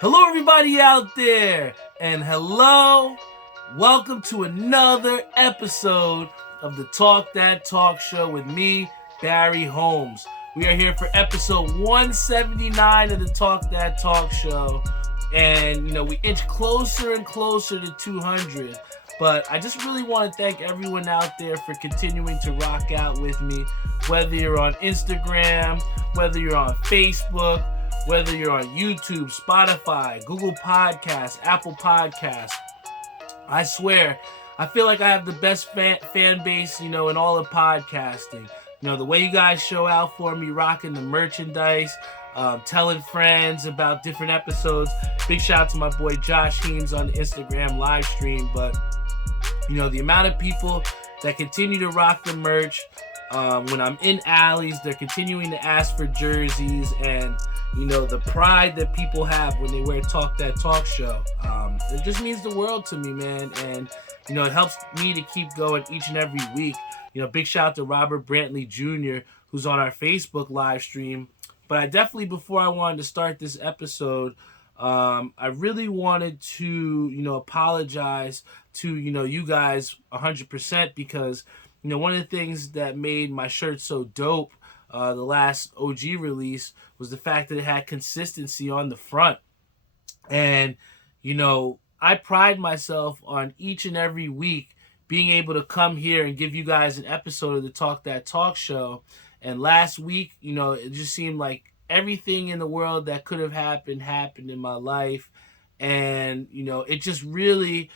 Hello, everybody out there, and welcome to another episode of the Talk That Talk Show with me, Barry Holmes. We are here for episode 179 of the Talk That Talk Show, and we inch closer and closer to 200. But I just really want to thank everyone out there for continuing to rock out with me, whether you're on Instagram, whether you're on Facebook, whether you're on YouTube, Spotify, Google Podcasts, Apple Podcasts. I swear, I feel like I have the best fan base, in all of podcasting. The way you guys show out for me, rocking the merchandise, telling friends about different episodes. Big shout out to my boy Josh Heems on the Instagram live stream. But, the amount of people that continue to rock the merch, when I'm in alleys, they're continuing to ask for jerseys, and the pride that people have when they wear Talk That Talk Show. It just means the world to me, man. And, it helps me to keep going each and every week. Big shout out to Robert Brantley Jr., who's on our Facebook live stream. But I definitely, before I wanted to start this episode, I really wanted to, apologize to, you guys 100%, because, one of the things that made my shirt so dope, the last OG release, was the fact that it had consistency on the front. And, I pride myself on each and every week being able to come here and give you guys an episode of the Talk That Talk Show. And last week, it just seemed like everything in the world that could have happened in my life. And, it just really,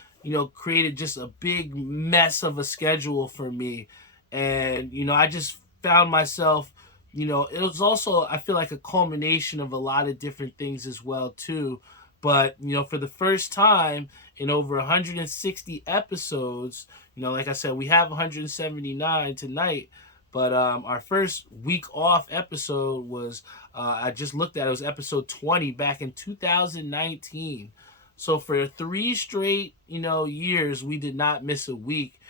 created just a big mess of a schedule for me. And, I just found myself, it was also, I feel like, a culmination of a lot of different things as well, too. But, for the first time in over 160 episodes, like I said, we have 179 tonight. But our first week off episode was, I just looked at it, was episode 20 back in 2019. So for 3 straight, years, we did not miss a week.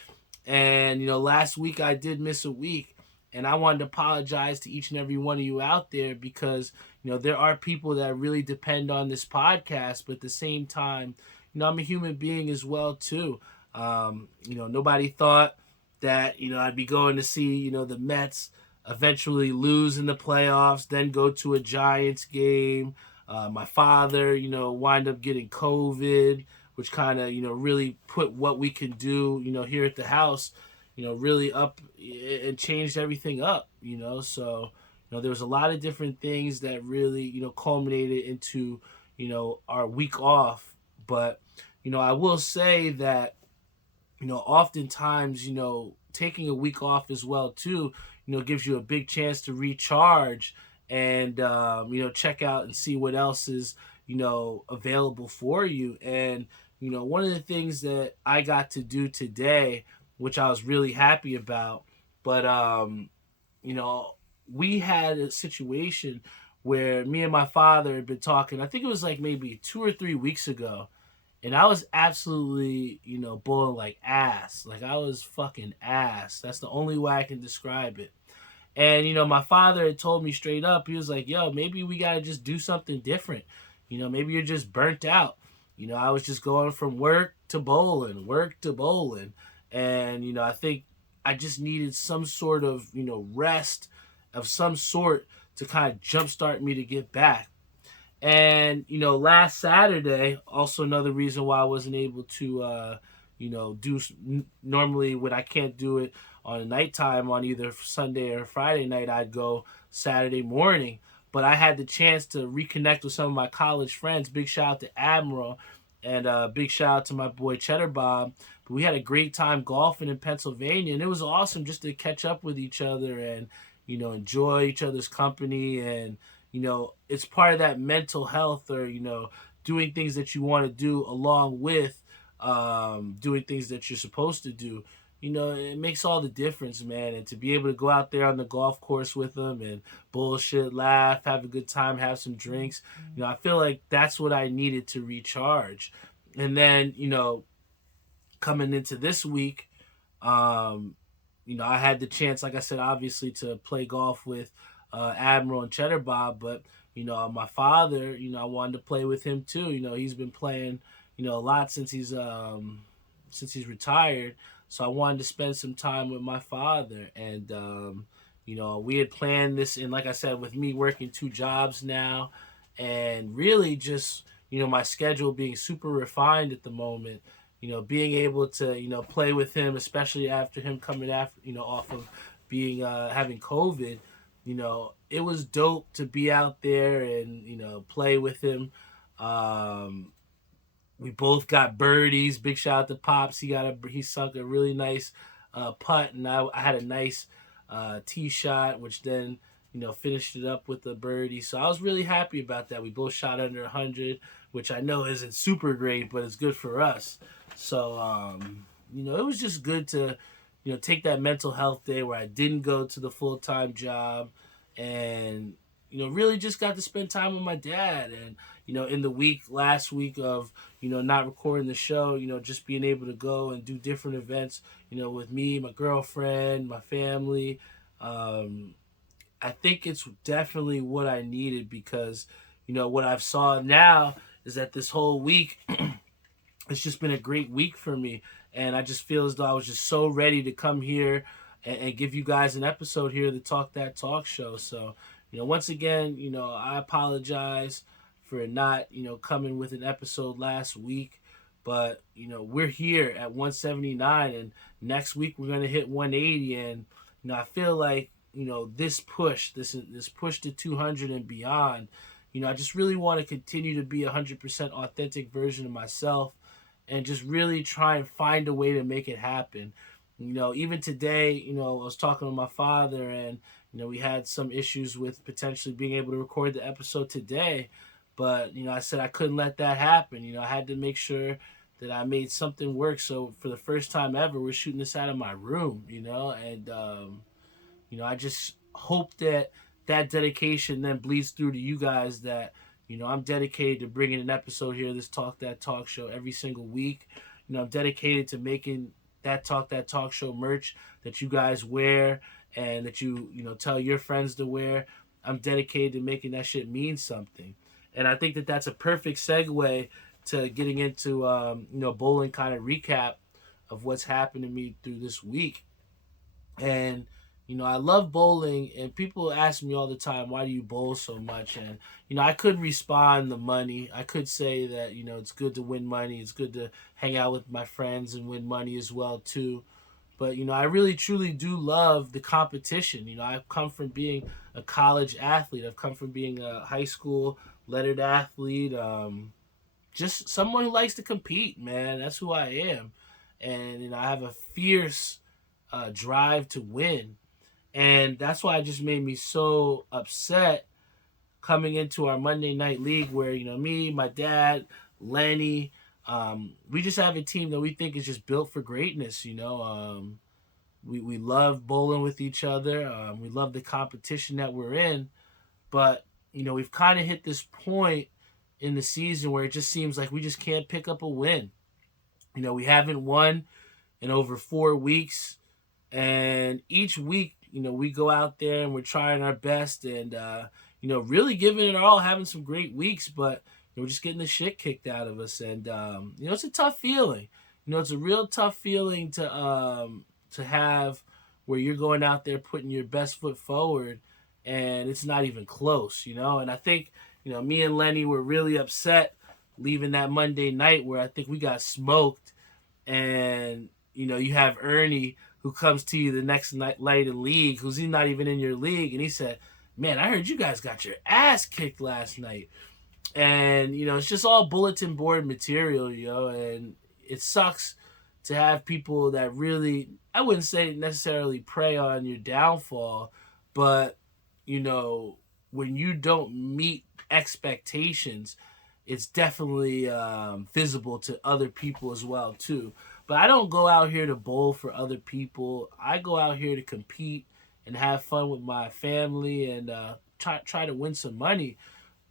And, last week I did miss a week. And I wanted to apologize to each and every one of you out there, because, there are people that really depend on this podcast. But at the same time, I'm a human being as well, too. Nobody thought that, I'd be going to see, the Mets eventually lose in the playoffs, then go to a Giants game. My father, wind up getting COVID, which kind of, really put what we can do, here at the house, really up and changed everything up, So, there was a lot of different things that really, culminated into, our week off. But, I will say that, oftentimes, taking a week off as well, too, gives you a big chance to recharge and, check out and see what else is, available for you. And, one of the things that I got to do today, which I was really happy about, but, we had a situation where me and my father had been talking. I think it was like maybe 2 or 3 weeks ago. And I was absolutely, bowling like ass. Like, I was fucking ass. That's the only way I can describe it. And, my father had told me straight up, he was like, yo, maybe we got to just do something different. Maybe you're just burnt out. I was just going from work to bowling. And, I think I just needed some sort of, rest of some sort to kind of jumpstart me to get back. And, last Saturday, also another reason why I wasn't able to, do normally when I can't do it on nighttime on either Sunday or Friday night, I'd go Saturday morning. But I had the chance to reconnect with some of my college friends. Big shout out to Admiral, and big shout out to my boy Cheddar Bob. But we had a great time golfing in Pennsylvania, and it was awesome just to catch up with each other and, enjoy each other's company. And, it's part of that mental health, or, doing things that you want to do along with doing things that you're supposed to do. It makes all the difference, man. And to be able to go out there on the golf course with them and bullshit, laugh, have a good time, have some drinks, I feel like that's what I needed to recharge. And then, coming into this week, I had the chance, like I said, obviously, to play golf with Admiral and Cheddar Bob, but my father, I wanted to play with him too. He's been playing, a lot since he's retired. So I wanted to spend some time with my father, and we had planned this. And like I said, with me working two jobs now, and really just my schedule being super refined at the moment. Being able to play with him, especially after him coming after off of being having COVID. It was dope to be out there and play with him. Um, we both got birdies. Big shout out to Pops. He sunk a really nice putt, and I had a nice tee shot, which then finished it up with a birdie. So I was really happy about that. We both shot under 100, which I know isn't super great, but it's good for us. So it was just good to take that mental health day where I didn't go to the full-time job, and really just got to spend time with my dad. And in the last week of not recording the show, just being able to go and do different events, with me, my girlfriend, my family. I think it's definitely what I needed, because what I've saw now is that this whole week it's just been a great week for me, and I just feel as though I was just so ready to come here and give you guys an episode here to Talk That Talk Show. So once again, I apologize for not coming with an episode last week, but we're here at 179, and next week we're gonna hit 180, and I feel like this push to 200 and beyond. I just really want to continue to be 100% authentic version of myself, and just really try and find a way to make it happen. Even today, I was talking to my father, and we had some issues with potentially being able to record the episode today, but I said I couldn't let that happen. I had to make sure that I made something work. So for the first time ever, we're shooting this out of my room, and I just hope that dedication then bleeds through to you guys, that I'm dedicated to bringing an episode here, this Talk That Talk Show, every single week. I'm dedicated to making that Talk Show merch that you guys wear, and that you tell your friends to wear. I'm dedicated to making that shit mean something. And I think that that's a perfect segue to getting into bowling kind of recap of what's happened to me through this week. And I love bowling, and people ask me all the time, why do you bowl so much? And I could respond the money. I could say that it's good to win money. It's good to hang out with my friends and win money as well too. But I really truly do love the competition. I've come from being a college athlete. I've come from being a high school lettered athlete. Just someone who likes to compete, man. That's who I am. And I have a fierce drive to win. And that's why it just made me so upset coming into our Monday Night League, where me, my dad, Lenny, we just have a team that we think is just built for greatness. We love bowling with each other. We love the competition that we're in, but we've kind of hit this point in the season where it just seems like we just can't pick up a win. We haven't won in over 4 weeks, and each week we go out there and we're trying our best, and really giving it our all, having some great weeks, but we're just getting the shit kicked out of us. And it's a tough feeling. It's a real tough feeling to have, where you're going out there putting your best foot forward, and it's not even close. And I think me and Lenny were really upset leaving that Monday night, where I think we got smoked. And you have Ernie, who comes to you the next night in league, who's not even in your league, and he said, man, I heard you guys got your ass kicked last night. And it's just all bulletin board material, and it sucks to have people that really, I wouldn't say necessarily prey on your downfall, but when you don't meet expectations, it's definitely visible to other people as well too. But I don't go out here to bowl for other people. I go out here to compete and have fun with my family, and try to win some money.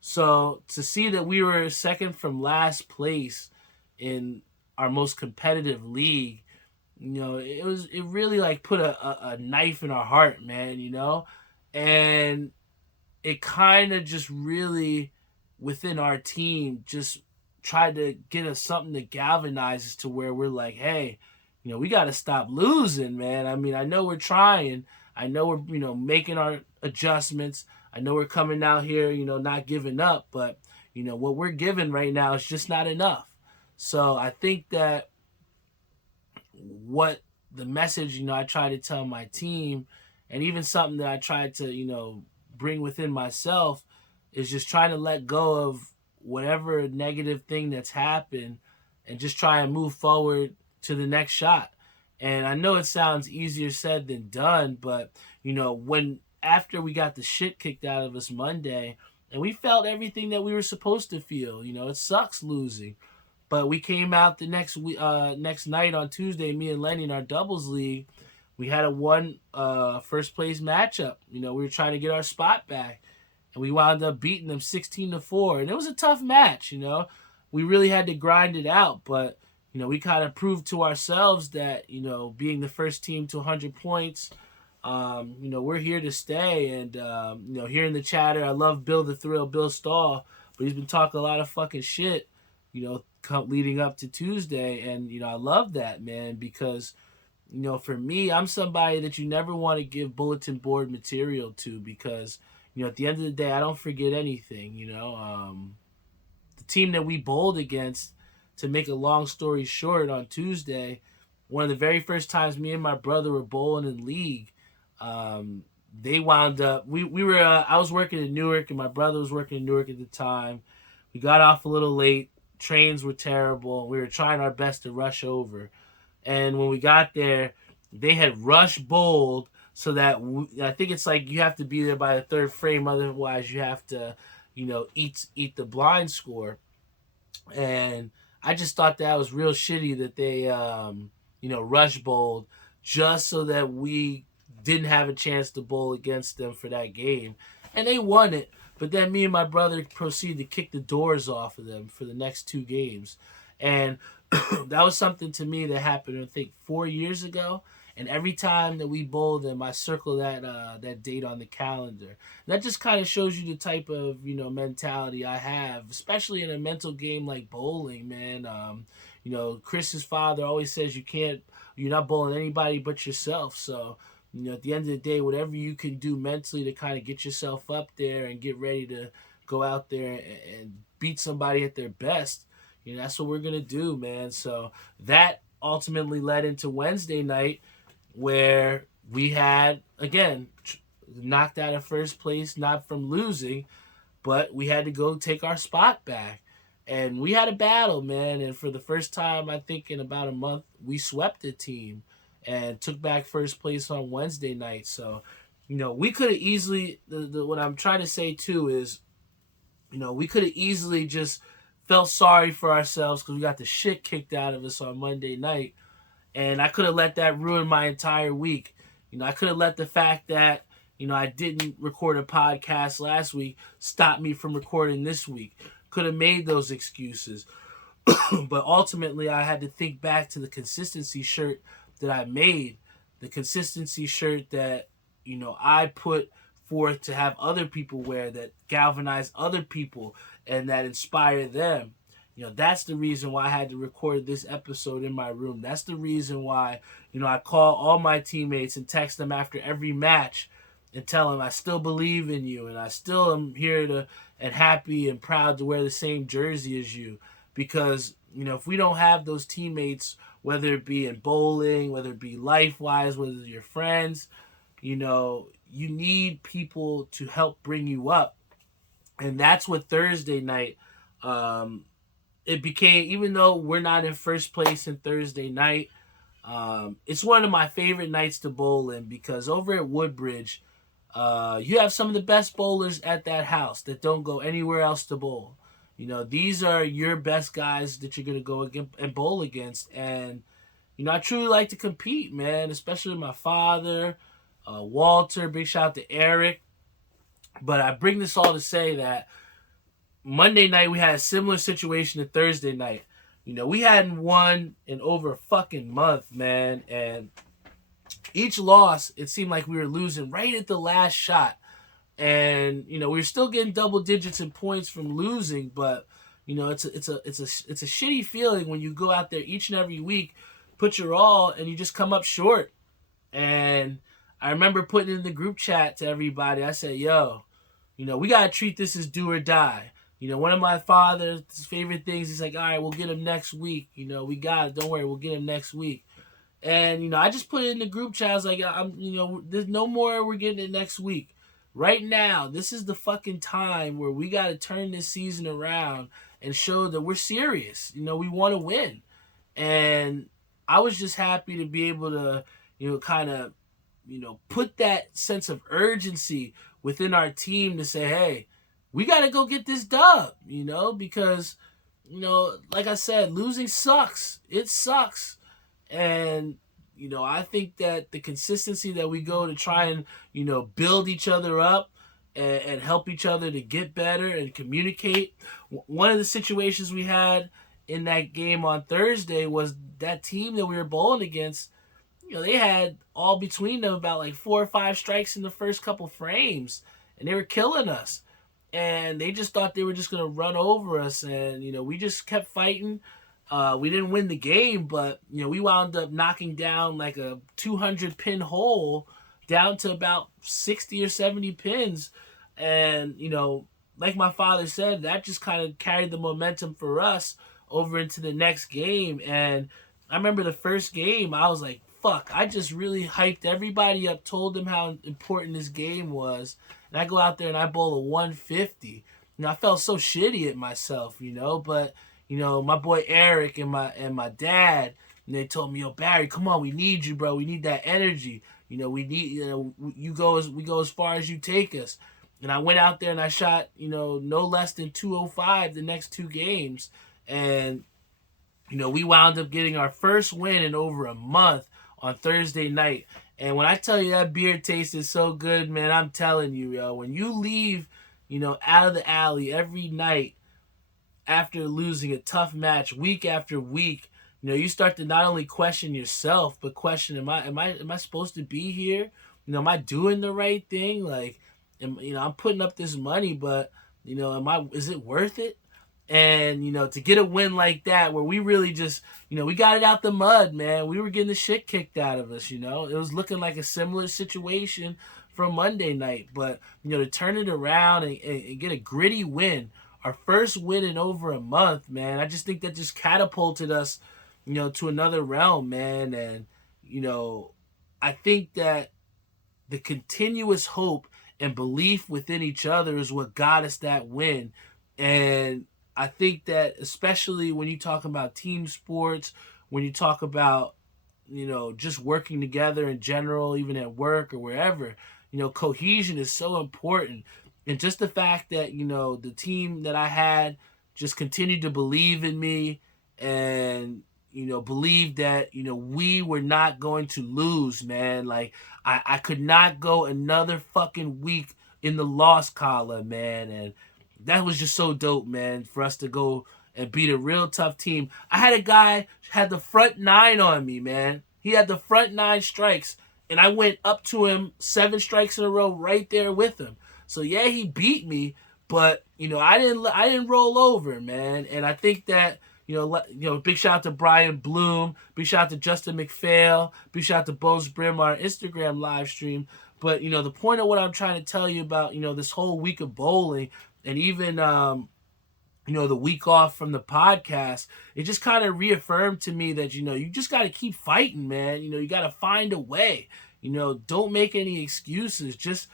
So to see that we were second from last place in our most competitive league, it really like put a knife in our heart, man. And it kind of just really within our team just tried to get us something to galvanize us to where we're like, hey, we got to stop losing, man. I mean, I know we're trying. I know we're, making our adjustments. I know we're coming out here, not giving up, but, what we're giving right now is just not enough. So I think that what the message, I try to tell my team, and even something that I tried to, bring within myself, is just trying to let go of whatever negative thing that's happened and just try and move forward to the next shot. And I know it sounds easier said than done, but when after we got the shit kicked out of us Monday and we felt everything that we were supposed to feel, it sucks losing. But we came out the next night on Tuesday, me and Lenny in our doubles league. We had a first place matchup. We were trying to get our spot back, and we wound up beating them 16-4. And it was a tough match. We really had to grind it out, but we kind of proved to ourselves that being the first team to 100 points, we're here to stay. And here in the chatter, I love Bill the Thrill, Bill Stahl, but he's been talking a lot of fucking shit, leading up to Tuesday. And, I love that, man, because, for me, I'm somebody that you never want to give bulletin board material to because, at the end of the day, I don't forget anything, the team that we bowled against, to make a long story short, on Tuesday, one of the very first times me and my brother were bowling in league, they wound up, we were, I was working in Newark and my brother was working in Newark at the time. We got off a little late. Trains were terrible. We were trying our best to rush over. And when we got there, they had rush bowled so that I think it's like you have to be there by the third frame. Otherwise, you have to, eat the blind score. And I just thought that was real shitty that they, rush bowled just so that we didn't have a chance to bowl against them for that game. And they won it. But then me and my brother proceeded to kick the doors off of them for the next two games. And that was something to me that happened, I think, 4 years ago. And every time that we bowl them, I circle that date on the calendar. And that just kind of shows you the type of, mentality I have, especially in a mental game like bowling, man. Chris's father always says you're not bowling anybody but yourself. So, at the end of the day, whatever you can do mentally to kind of get yourself up there and get ready to go out there and beat somebody at their best, that's what we're going to do, man. So that ultimately led into Wednesday night where we had, again, knocked out of first place, not from losing, but we had to go take our spot back. And we had a battle, man. And for the first time, I think in about a month, we swept the team and took back first place on Wednesday night. So, we could have easily, what I'm trying to say too is, we could have easily just felt sorry for ourselves because we got the shit kicked out of us on Monday night. And I could have let that ruin my entire week. I could have let the fact that, I didn't record a podcast last week stop me from recording this week. Could have made those excuses. But ultimately, I had to think back to the consistency shirt that I made, the consistency shirt that, I put forth to have other people wear, that galvanize other people and that inspire them. That's the reason why I had to record this episode in my room. That's the reason why, I call all my teammates and text them after every match and tell them I still believe in you and I still am here and happy and proud to wear the same jersey as you. Because, if we don't have those teammates, whether it be in bowling, whether it be life-wise, whether it's your friends, you need people to help bring you up. And that's what Thursday night, it became, even though we're not in first place in Thursday night, it's one of my favorite nights to bowl in because over at Woodbridge, you have some of the best bowlers at that house that don't go anywhere else to bowl. These are your best guys that you're going to go and bowl against. And, I truly like to compete, man, especially my father, Walter, big shout out to Eric. But I bring this all to say that Monday night we had a similar situation to Thursday night. We hadn't won in over a fucking month, man. And each loss, it seemed like we were losing right at the last shot. And we were still getting double digits in points from losing, but it's a shitty feeling when you go out there each and every week, put your all, and you just come up short. And I remember putting in the group chat to everybody. I said, "Yo, we gotta treat this as do or die." One of my father's favorite things, he's like, "All right, we'll get him next week. We got it. Don't worry, we'll get him next week." And I just put it in the group chat. I was like, there's no more. We're getting it next week. Right now, this is the fucking time where we got to turn this season around and show that we're serious. We want to win. And I was just happy to be able to, kind of, put that sense of urgency within our team to say, hey, we got to go get this dub, because, like I said, losing sucks. It sucks. And, I think that the consistency that we go to try and, build each other up and help each other to get better and communicate. One of the situations we had in that game on Thursday was that team that we were bowling against, they had all between them about like 4 or 5 strikes in the first couple frames, and they were killing us. And they just thought they were just going to run over us, and, we just kept fighting. We didn't win the game, but, we wound up knocking down like a 200 pin hole down to about 60 or 70 pins. And, like my father said, that just kind of carried the momentum for us over into the next game. And I remember the first game, I was like, fuck, I just really hyped everybody up, told them how important this game was. And I go out there and I bowl a 150. I felt so shitty at myself, but my boy Eric and my dad, and they told me, "Yo, Barry, come on, we need you, bro. We need that energy. We need, we go as far as you take us." And I went out there and I shot, no less than 205 the next 2 games, and we wound up getting our first win in over a month on Thursday night. And when I tell you that beer tasted so good, man, I'm telling you, yo, when you leave, out of the alley every night after losing a tough match week after week, you start to not only question yourself, but question, am I supposed to be here? Am I doing the right thing? Like, I'm putting up this money, but, is it worth it? And, to get a win like that, where we really just, we got it out the mud, man. We were getting the shit kicked out of us, It was looking like a similar situation from Monday night. But, to turn it around and get a gritty win, our first win in over a month, man, I just think that just catapulted us, to another realm, man. And, I think that the continuous hope and belief within each other is what got us that win. And I think that especially when you talk about team sports, when you talk about, just working together in general, even at work or wherever, cohesion is so important. And just the fact that, the team that I had just continued to believe in me and, believe that, we were not going to lose, man. Like, I could not go another fucking week in the loss column, man. And that was just so dope, man, for us to go and beat a real tough team. I had a guy had the front 9 on me, man. He had the front 9 strikes, and I went up to him 7 strikes in a row right there with him. So yeah, he beat me, but I didn't roll over, man. And I think that big shout out to Brian Bloom, big shout out to Justin McPhail, big shout out to Bose Brim, our Instagram live stream. But the point of what I'm trying to tell you about this whole week of bowling, and even the week off from the podcast, it just kind of reaffirmed to me that you just got to keep fighting, man. You got to find a way. Don't make any excuses. Just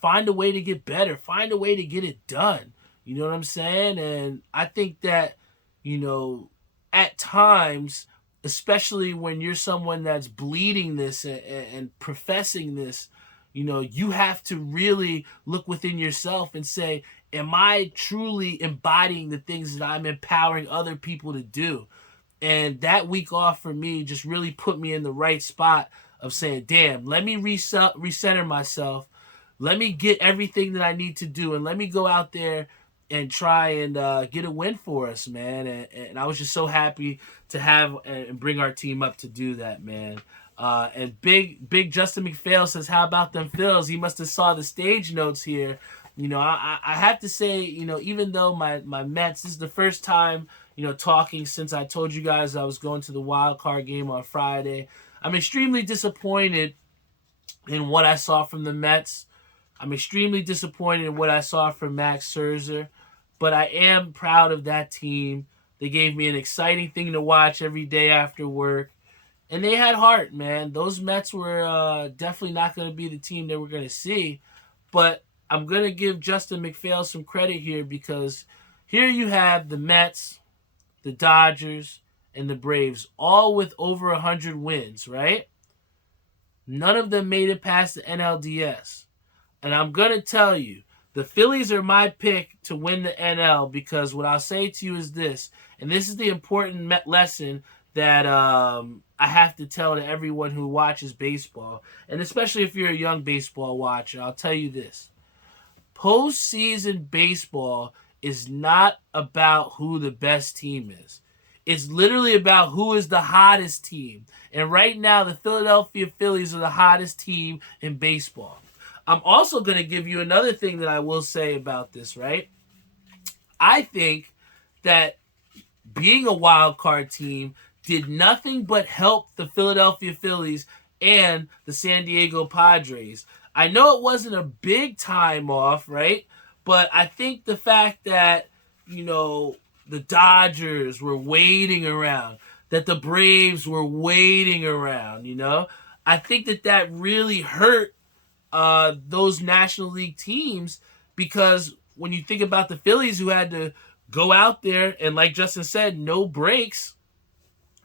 find a way to get better. Find a way to get it done. You know what I'm saying? And I think that at times, especially when you're someone that's bleeding this and professing this, you have to really look within yourself and say, am I truly embodying the things that I'm empowering other people to do? And that week off for me just really put me in the right spot of saying, damn, let me recenter myself. Let me get everything that I need to do, and let me go out there and try and get a win for us, man. And I was just so happy to have and bring our team up to do that, man. And big Justin McPhail says, how about them Phils? He must have saw the stage notes here. I have to say, even though my Mets, this is the first time, talking since I told you guys I was going to the wild card game on Friday. I'm extremely disappointed in what I saw from the Mets. I'm extremely disappointed in what I saw from Max Scherzer, but I am proud of that team. They gave me an exciting thing to watch every day after work, and they had heart, man. Those Mets were definitely not going to be the team that we're going to see, but I'm going to give Justin McPhail some credit here because here you have the Mets, the Dodgers, and the Braves, all with over 100 wins, right? None of them made it past the NLDS. And I'm going to tell you, the Phillies are my pick to win the NL because what I'll say to you is this, and this is the important lesson that I have to tell to everyone who watches baseball, and especially if you're a young baseball watcher, I'll tell you this. Postseason baseball is not about who the best team is. It's literally about who is the hottest team. And right now, the Philadelphia Phillies are the hottest team in baseball. I'm also going to give you another thing that I will say about this, right? I think that being a wild card team did nothing but help the Philadelphia Phillies and the San Diego Padres. I know it wasn't a big time off, right? But I think the fact that, the Dodgers were waiting around, that the Braves were waiting around, I think that really hurt those National League teams because when you think about the Phillies who had to go out there and, like Justin said, no breaks,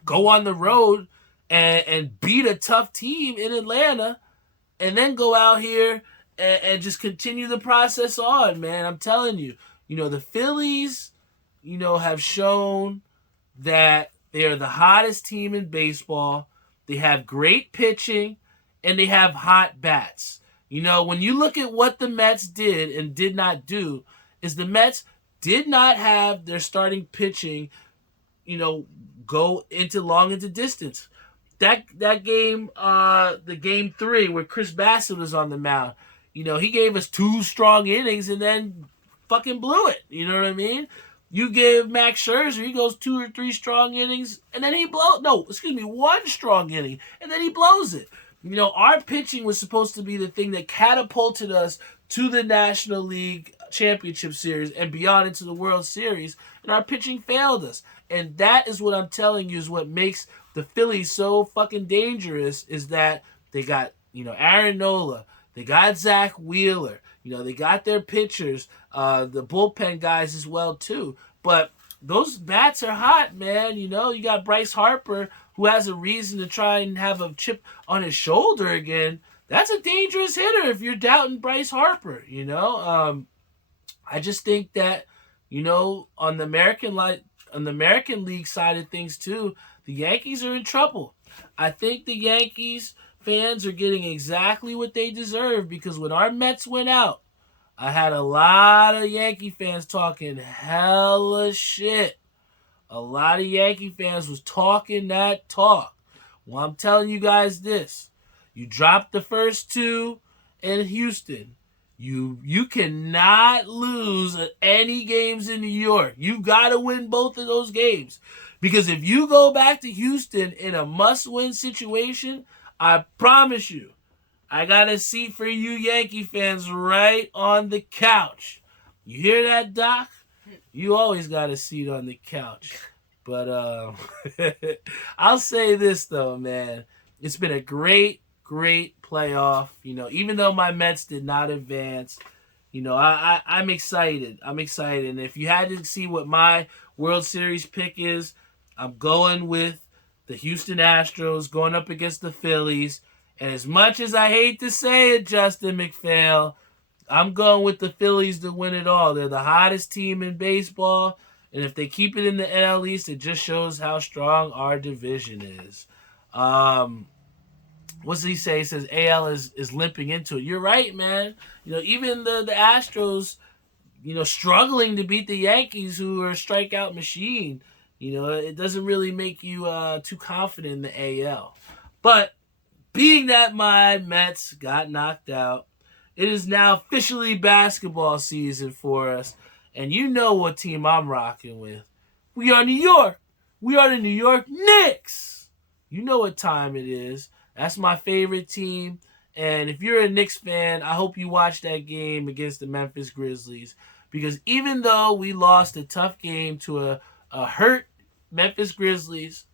go on the road and beat a tough team in Atlanta and then go out here and just continue the process on, man. I'm telling you, the Phillies, have shown that they are the hottest team in baseball. They have great pitching and they have hot bats. When you look at what the Mets did and did not do, is the Mets did not have their starting pitching, go into distance. That game, the game 3 where Chris Bassett was on the mound, he gave us 2 strong innings and then fucking blew it. You know what I mean? You give Max Scherzer, he goes 2 or 3 strong innings and then he blows. No, excuse me, 1 strong inning and then he blows it. Our pitching was supposed to be the thing that catapulted us to the National League Championship Series and beyond into the World Series, and our pitching failed us. And that is what I'm telling you is what makes the Phillies so fucking dangerous is that they got, Aaron Nola, they got Zach Wheeler, they got their pitchers, the bullpen guys as well too. But those bats are hot, man. You got Bryce Harper, who has a reason to try and have a chip on his shoulder again. That's a dangerous hitter if you're doubting Bryce Harper, I just think that, on the American League side of things too, the Yankees are in trouble. I think the Yankees fans are getting exactly what they deserve because when our Mets went out, I had a lot of Yankee fans talking hella shit. A lot of Yankee fans was talking that talk. Well, I'm telling you guys this. You dropped the first 2 in Houston. You cannot lose any games in New York. You got to win both of those games. Because if you go back to Houston in a must-win situation, I promise you, I got a seat for you Yankee fans right on the couch. You hear that, Doc? You always got a seat on the couch. But I'll say this, though, man. It's been a great playoff. Even though my Mets did not advance, I'm excited. I'm excited. And if you had to see what my World Series pick is, I'm going with the Houston Astros going up against the Phillies. And as much as I hate to say it, Justin McPhail, I'm going with the Phillies to win it all. They're the hottest team in baseball. And if they keep it in the NL East, it just shows how strong our division is. What's he say? He says AL is limping into it. You're right, man. Even the Astros, struggling to beat the Yankees, who are a strikeout machine. It doesn't really make you too confident in the AL. But being that my Mets got knocked out, it is now officially basketball season for us. And you know what team I'm rocking with. We are New York. We are the New York Knicks. You know what time it is. That's my favorite team. And if you're a Knicks fan, I hope you watch that game against the Memphis Grizzlies. Because even though we lost a tough game to a hurt Memphis Grizzlies,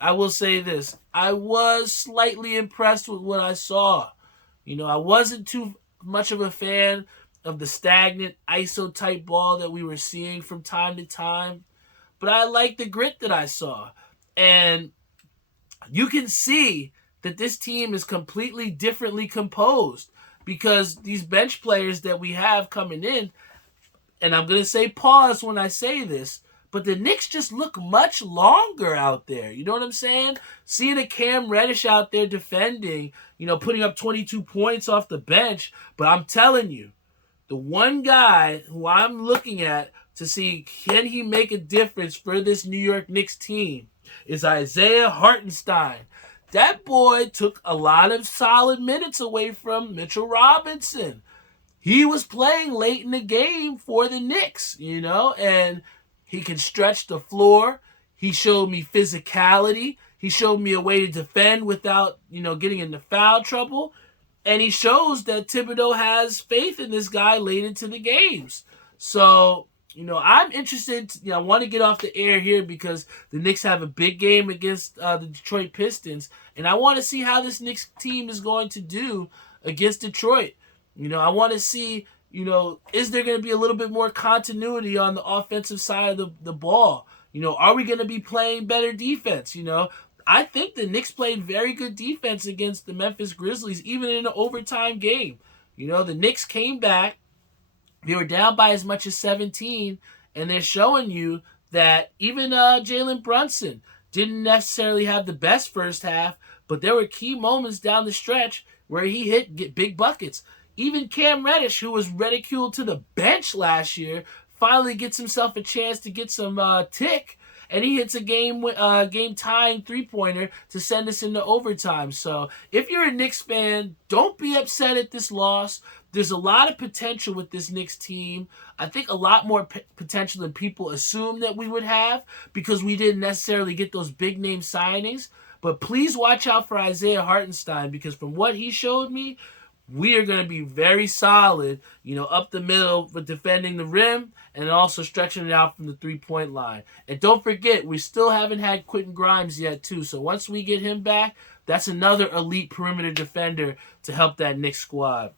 I will say this. I was slightly impressed with what I saw. I wasn't too much of a fan of the stagnant ISO type ball that we were seeing from time to time, but I liked the grit that I saw. And you can see that this team is completely differently composed because these bench players that we have coming in, and I'm going to say pause when I say this, but the Knicks just look much longer out there. You know what I'm saying? Seeing a Cam Reddish out there defending, putting up 22 points off the bench. But I'm telling you, the one guy who I'm looking at to see can he make a difference for this New York Knicks team is Isaiah Hartenstein. That boy took a lot of solid minutes away from Mitchell Robinson. He was playing late in the game for the Knicks, and he can stretch the floor. He showed me physicality. He showed me a way to defend without, getting into foul trouble. And he shows that Thibodeau has faith in this guy late into the games. So, I'm interested. I want to get off the air here because the Knicks have a big game against the Detroit Pistons. And I want to see how this Knicks team is going to do against Detroit. I want to see, is there going to be a little bit more continuity on the offensive side of the ball? Are we going to be playing better defense? I think the Knicks played very good defense against the Memphis Grizzlies, even in an overtime game. The Knicks came back. They were down by as much as 17, and they're showing you that even Jalen Brunson didn't necessarily have the best first half, but there were key moments down the stretch where he hit big buckets. Even Cam Reddish, who was ridiculed to the bench last year, finally gets himself a chance to get some tick, and he hits a game-tying three-pointer to send us into overtime. So if you're a Knicks fan, don't be upset at this loss. There's a lot of potential with this Knicks team. I think a lot more potential than people assume that we would have because we didn't necessarily get those big-name signings. But please watch out for Isaiah Hartenstein because from what he showed me, we are going to be very solid, up the middle with defending the rim and also stretching it out from the three-point line. And don't forget, we still haven't had Quentin Grimes yet, too. So once we get him back, that's another elite perimeter defender to help that Knicks squad.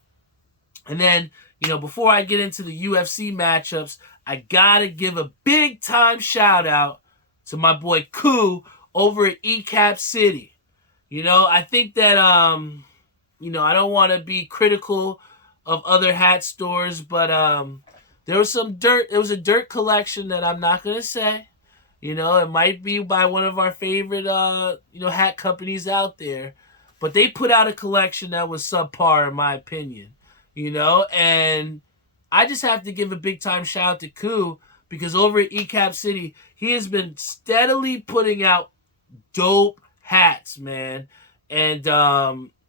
And then, before I get into the UFC matchups, I got to give a big-time shout-out to my boy Koo over at ECapCity. I think that... I don't want to be critical of other hat stores, but there was some dirt. It was a dirt collection that I'm not going to say. It might be by one of our favorite, hat companies out there. But they put out a collection that was subpar, in my opinion. And I just have to give a big-time shout-out to Koo because over at ECapCity, he has been steadily putting out dope hats, man. And,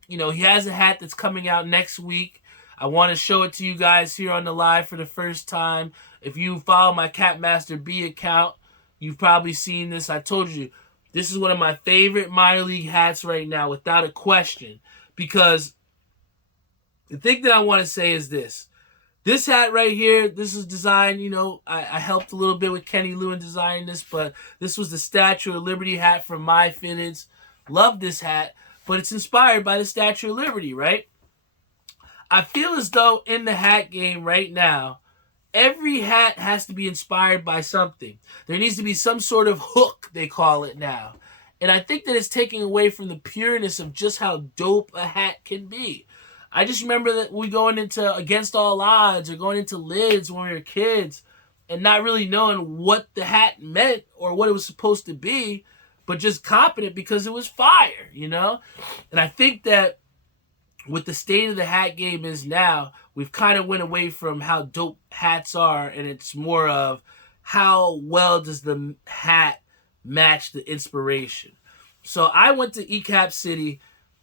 he has a hat that's coming out next week. I want to show it to you guys here on the live for the first time. If you follow my Capmaster B account, you've probably seen this. I told you, this is one of my favorite minor league hats right now, without a question. Because the thing that I want to say is this. This hat right here, this is designed, I helped a little bit with Kenny Lewin designing this, but this was the Statue of Liberty hat from My Fitteds. Love this hat. But it's inspired by the Statue of Liberty, right? I feel as though in the hat game right now, every hat has to be inspired by something. There needs to be some sort of hook, they call it now. And I think that it's taking away from the pureness of just how dope a hat can be. I just remember that we going into Against All Odds or going into lids when we were kids and not really knowing what the hat meant or what it was supposed to be, but just copping it because it was fire, And I think that with the state of the hat game is now, we've kind of went away from how dope hats are, and it's more of how well does the hat match the inspiration. So I went to ECapCity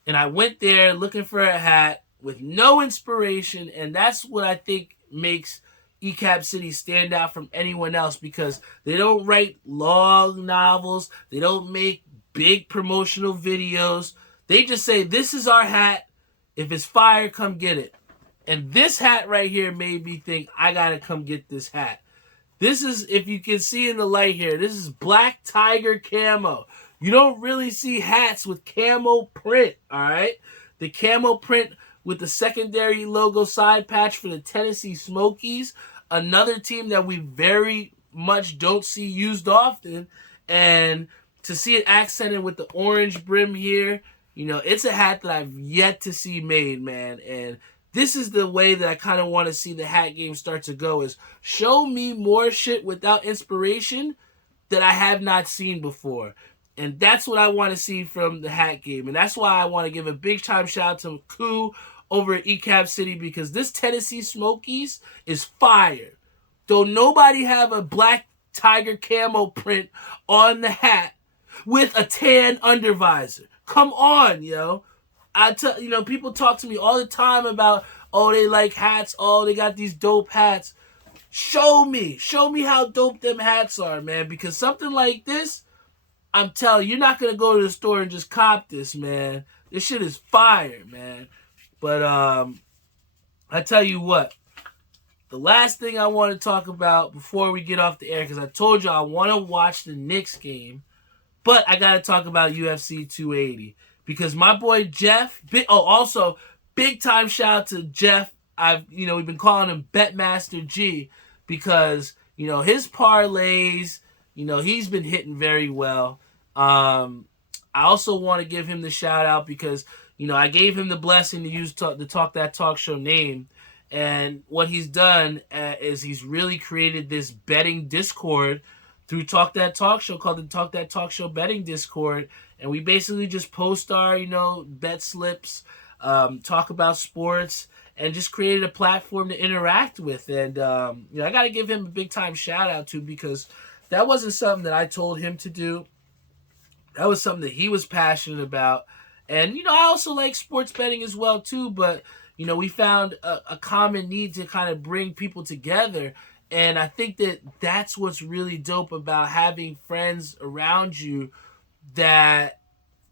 And I went there looking for a hat with no inspiration, and that's what I think makes ECapCity stand out from anyone else, because they don't write long novels, they don't make big promotional videos. They just say, this is our hat. If it's fire, come get it. And this hat right here made me think, I gotta come get this hat. This is, if you can see in the light here, this is black tiger camo. You don't really see hats with camo print, all right? The camo print with the secondary logo side patch for the Tennessee Smokies, another team that we very much don't see used often. And to see it accented with the orange brim here, you know, it's a hat that I've yet to see made, man. And this is the way that I kind of want to see the hat game start to go, is show me more shit without inspiration that I have not seen before. And that's what I want to see from the hat game. And that's why I want to give a big time shout out to Koo over at ECapCity, because this Tennessee Smokies is fire. Don't nobody have a black tiger camo print on the hat with a tan undervisor. Come on, yo. People talk to me all the time about, oh, they like hats, oh, they got these dope hats. Show me how dope them hats are, man, because something like this, I'm telling you, you're not going to go to the store and just cop this, man. This shit is fire, man. But I tell you what, the last thing I want to talk about before we get off the air, because I told you I want to watch the Knicks game, but I got to talk about UFC 280. Because my boy Jeff, also big time shout out to Jeff. We've been calling him Betmaster G, because his parlays, he's been hitting very well. I also want to give him the shout out because I gave him the blessing to use the Talk That Talk Show name, and what he's done is he's really created this betting Discord through Talk That Talk Show called the Talk That Talk Show Betting Discord. And we basically just post our, bet slips, talk about sports, and just created a platform to interact with. And, I got to give him a big time shout out to, because that wasn't something that I told him to do. That was something that he was passionate about. And, I also like sports betting as well, too. But, we found a common need to kind of bring people together. And I think that that's what's really dope about having friends around you that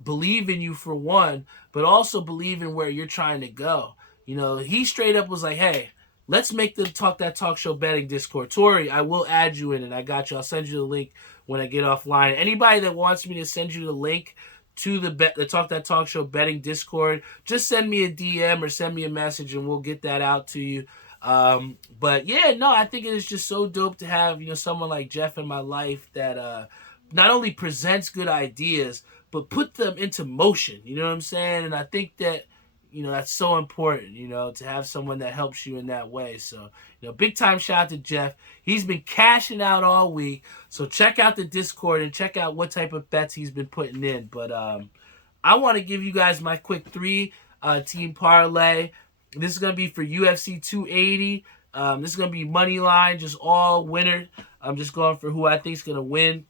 believe in you, for one, but also believe in where you're trying to go. He straight up was like, hey, let's make the Talk That Talk Show betting Discord. Tori, I will add you in it. I got you. I'll send you the link when I get offline. Anybody that wants me to send you the link to the Talk That Talk Show betting Discord, just send me a DM or send me a message and we'll get that out to you. But yeah, no, I think it is just so dope to have, someone like Jeff in my life that not only presents good ideas, but put them into motion. You know what I'm saying? And I think that, that's so important, to have someone that helps you in that way. So, big time shout out to Jeff. He's been cashing out all week. So check out the Discord and check out what type of bets he's been putting in. But I want to give you guys my quick 3-team parlay. This is going to be for UFC 280. This is going to be money line, just all winner. I'm just going for who I think is going to win.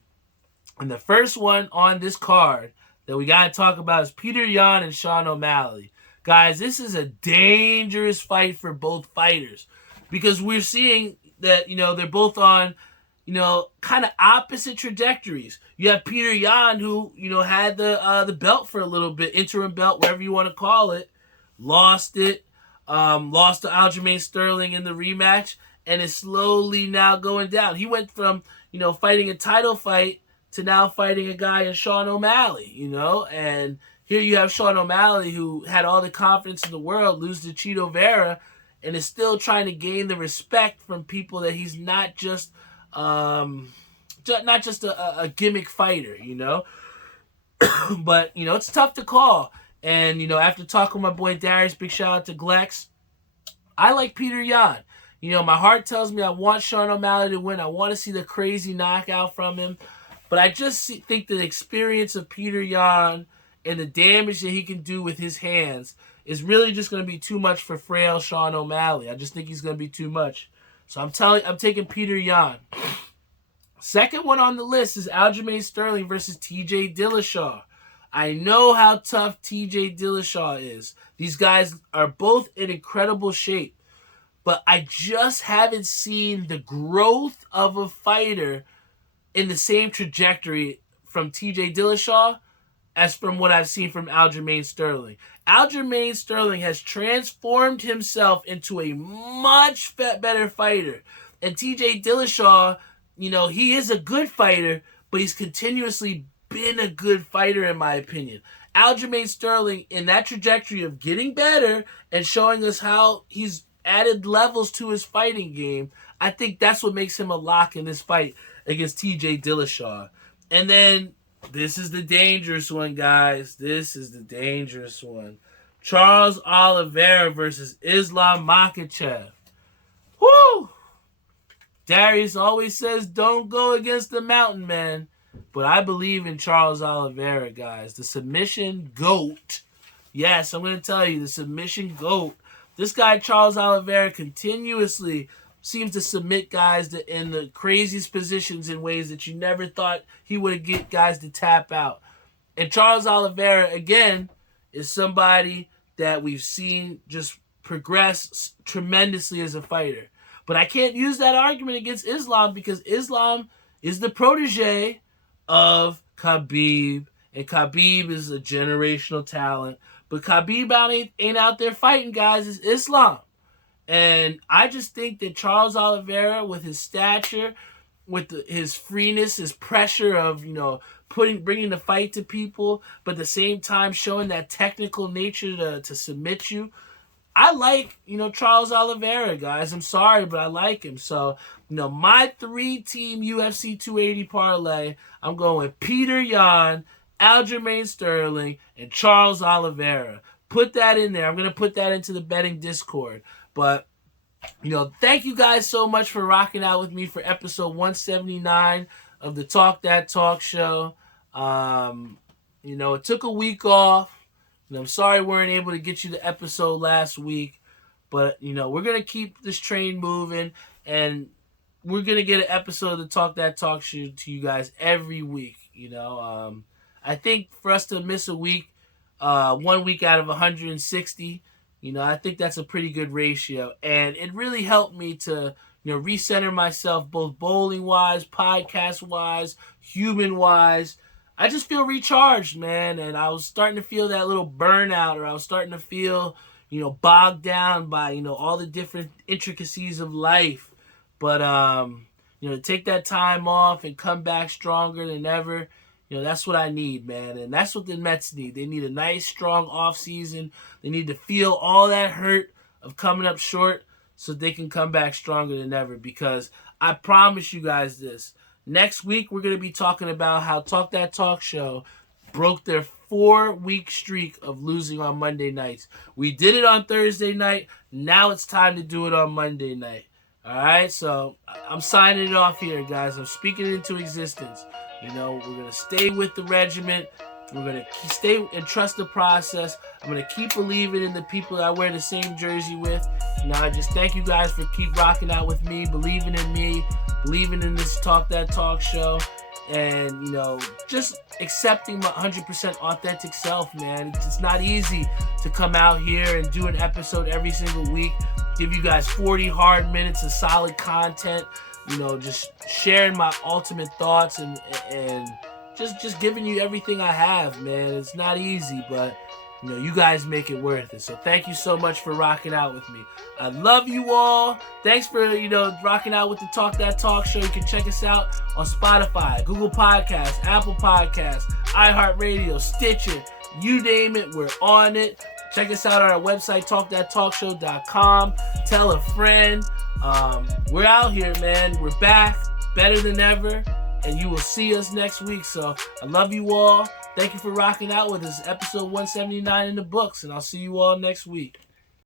And the first one on this card that we got to talk about is Peter Yan and Sean O'Malley. Guys, this is a dangerous fight for both fighters, because we're seeing that, they're both on, kind of opposite trajectories. You have Peter Yan, who, had the belt for a little bit, interim belt, whatever you want to call it, lost it, lost to Aljamain Sterling in the rematch, and is slowly now going down. He went from, fighting a title fight to now fighting a guy in Sean O'Malley, and here you have Sean O'Malley, who had all the confidence in the world, lose to Chito Vera, and is still trying to gain the respect from people that he's not just a gimmick fighter, But, it's tough to call. And, after talking with my boy Darius, big shout out to Glex, I like Peter Yan. My heart tells me I want Sean O'Malley to win. I want to see the crazy knockout from him. But I just think the experience of Peter Yan and the damage that he can do with his hands is really just going to be too much for frail Sean O'Malley. I just think he's going to be too much. So I'm taking Peter Yan. Second one on the list is Aljamain Sterling versus TJ Dillashaw. I know how tough TJ Dillashaw is. These guys are both in incredible shape. But I just haven't seen the growth of a fighter in the same trajectory from TJ Dillashaw as from what I've seen from Aljamain Sterling. Aljamain Sterling has transformed himself into a much better fighter. And TJ Dillashaw, he is a good fighter, but he's continuously been a good fighter in my opinion. Aljamain Sterling, in that trajectory of getting better and showing us how he's added levels to his fighting game, I think that's what makes him a lock in this fight against TJ Dillashaw. And then this is the dangerous one, guys. This is the dangerous one. Charles Oliveira versus Islam Makhachev. Woo! Darius always says don't go against the mountain man. But I believe in Charles Oliveira, guys. The submission GOAT. Yes, I'm going to tell you, the submission GOAT. This guy, Charles Oliveira, continuously seems to submit guys in the craziest positions in ways that you never thought he would get guys to tap out. And Charles Oliveira, again, is somebody that we've seen just progress tremendously as a fighter. But I can't use that argument against Islam because Islam is the protege of Khabib. And Khabib is a generational talent. But Khabib ain't out there fighting guys. It's Islam. And I just think that Charles Oliveira, with his stature, with his freeness, his pressure of, bringing the fight to people, but at the same time showing that technical nature to submit you, I like, Charles Oliveira, guys. I'm sorry, but I like him. So, my 3-team UFC 280 parlay, I'm going Peter Yan, Aljamain Sterling, and Charles Oliveira. Put that in there. I'm going to put that into the betting Discord. But, thank you guys so much for rocking out with me for episode 179 of the Talk That Talk show. It took a week off. I'm sorry we weren't able to get you the episode last week. But, we're going to keep this train moving. And we're going to get an episode of the Talk That Talk show to you guys every week. I think for us to miss a week, 1 week out of 160, I think that's a pretty good ratio. And it really helped me to, recenter myself both bowling-wise, podcast-wise, human-wise. I just feel recharged, man. And I was starting to feel that little burnout, or I was starting to feel, bogged down by, all the different intricacies of life. But, to take that time off and come back stronger than ever, that's what I need, man. And that's what the Mets need. They need a nice, strong offseason. They need to feel all that hurt of coming up short so they can come back stronger than ever. Because I promise you guys this. Next week, we're going to be talking about how Talk That Talk show broke their 4-week streak of losing on Monday nights. We did it on Thursday night. Now it's time to do it on Monday night. All right? So I'm signing it off here, guys. I'm speaking it into existence. We're going to stay with the regiment. We're going to stay and trust the process. I'm going to keep believing in the people that I wear the same jersey with. I just thank you guys for keep rocking out with me, believing in me, believing in this Talk That Talk show, and, just accepting my 100% authentic self, man. It's not easy to come out here and do an episode every single week, give you guys 40 hard minutes of solid content, just sharing my ultimate thoughts and just giving you everything I have, man. It's not easy, but, you guys make it worth it. So thank you so much for rocking out with me. I love you all. Thanks for, rocking out with the Talk That Talk show. You can check us out on Spotify, Google Podcasts, Apple Podcasts, iHeartRadio, Stitcher, you name it, we're on it. Check us out on our website, talkthatttalkshow.com. Tell a friend. We're out here, man. We're back, better than ever, and you will see us next week. So I love you all. Thank you for rocking out with us. Episode 179 in the books, and I'll see you all next week.